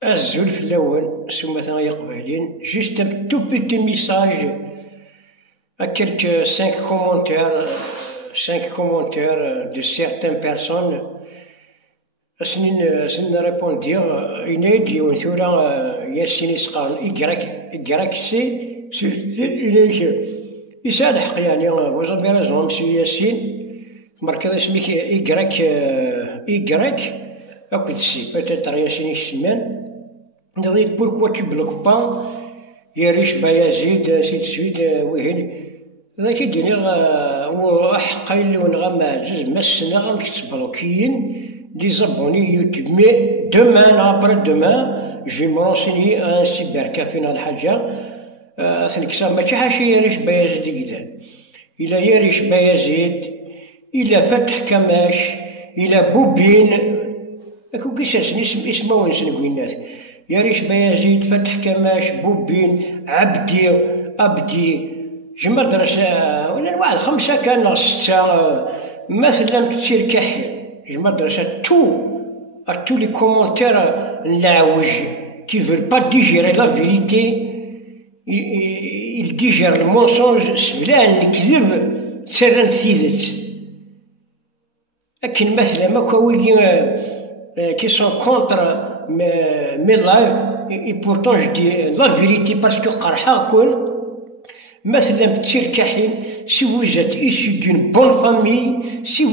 Azul fell-awen, summa iqbayliyen, juste un tout petit message à quelques 5 commentaires de certaines personnes. سنين ريبوندير ينادي ثورة ياسين يسقان إكراك سي يسال الحق يعني وزابي رازون مسيو ياسين مركز اسميك إكراك أكيد سي بتاتر ياسين يسمان نضيق بوركوا tu bloques pas يا ريش بايزيد سيد سويد وهين ذاك يديني وحقا اللي ونغا معجز مسنا غنكتب بلوكيين des abonnés YouTube. Mais demain, après-demain, je vais me renseigner à un cybercafé dans الحاجة. سنكسر ماشي حاجة يريش بايزيد يقدر. إلا يريش بايزيد، إلا فتح كماش، إلا بوبين. أكو كيساس اسمه وين سنقول يريش بايزيد، فتح كماش، بوبين، أبدي. جمع دراسة ولا واحد 5 كان 6 مثلا تصير كحيل. المدرسة tous les commentaires qui ne veulent pas digérer la vérité, ils digèrent le mensonge, الكذب تسرن تيدت. لكن مثلا ما كويجي qui sont contre mes lives et pourtant je dis la vérité parce que قرحة كون مثلا تصير كحيل. Si vous êtes issu d'une bonne famille, s'il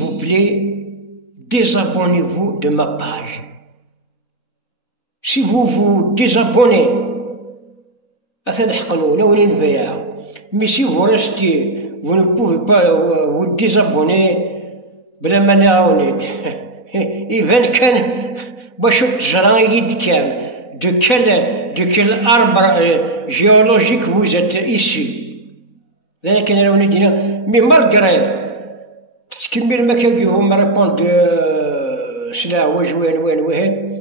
vous plaît, désabonnez-vous de ma page. Si vous vous désabonnez, mais si vous restez, vous ne pouvez pas vous désabonner بلا ما نعاونيت. إذا كان باش تجرى كام de quel arbre géologique vous êtes issu. لكن أنا ولدينا مي مالغري تكمل ما كيجيهم ريبوند سلا وين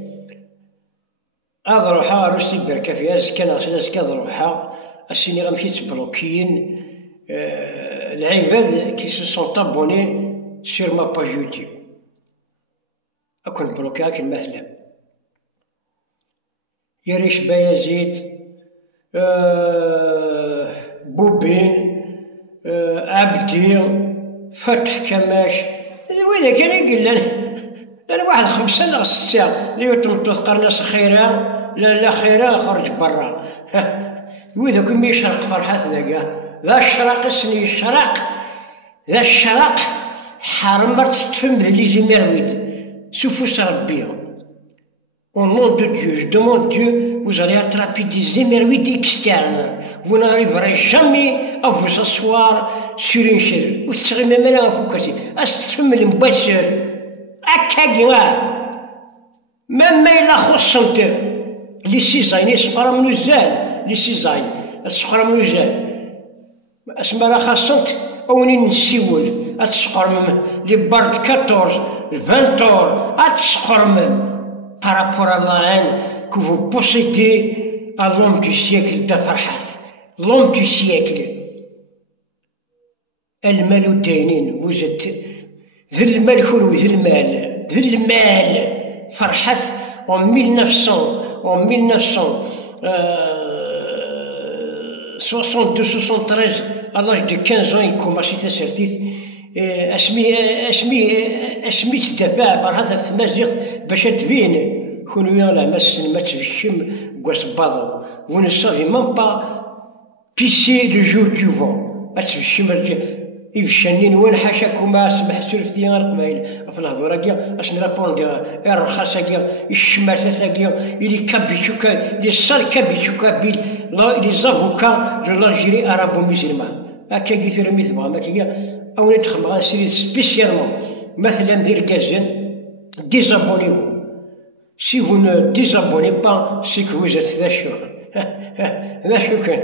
أضروحا روسي بركافي أزكا أضروحا السيني غنمشي تبلوكيين العباد كي se sont abonnés sur ma page YouTube. أكون بلوكي هاك المثل يريش بايزيد بوبين أبدي فتح كماش وإذا كان يقول أنا واحد 5 ولا 6 اللي تذكر ناس خيرة لا خيرة خرج برا. وإذا كان يشرق فرحات ذا الشرق اسمي ذا الشرق حرمت تفهم لي زميرويد سوفوس ربي. Au nom de Dieu, je demande Dieu, vous allez attraper des hémorroïdes externes. Vous n'arriverez jamais à vous asseoir sur une chaise. Vous serez même là à vous casser. أستفهم المبشر أكاكيا même إلا خصمت لي سيزاين يسقر من الزال لي سيزاين تسقر من الزال اسمها لا خصمت أوني نسيول أتسقر من لي بارد 14 20 أتسقر من par rapport à la haine que vous possédez à l'homme du siècle de Farhat. L'homme du siècle. المال والدينين vous êtes ذي المال وذي المال فرحت en 1972-73 à l'âge de 15 ans il commençait à sortir اسمي تدفع فرحات الثمازيغ باش تبين كونو لا مسن ما تفشم كواس باضو vous ne savez même pas pisser le jour du vent اتفشم يفشنين وين حاشاكم سمح سولفتي غير قبايل في الهضره كاع اش نرابوند الرخاصه كاع الشماسه كاع اللي كابيشوكا لي صار كابيشوكا بيل لي زافوكا دو لالجيري ارابو مسلمان هكا قلت رمي تبغى ما كاع أو ندخل مع سيري سبيسيالمون مثلا ندير كازن désabonnez-vous. Si vous ne désabonnez pas, c'est que vous êtes ذا شو كان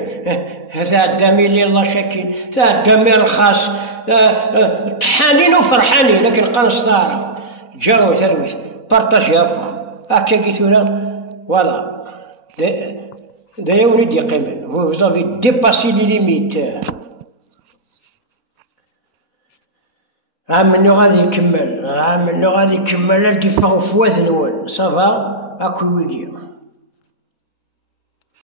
هذا الدمي اللي الله شاكين هذا الدمي رخاص طحانين وفرحانين لكن قنص طارق جاو ثلوث بارطاجي هكا قلت لنا فوالا دا يا ولدي قيمن vous avez dépassé les limites. منو غادي يكمل، منو غادي يكمل اللي يفغ في واد نون صافا اكو ويديو.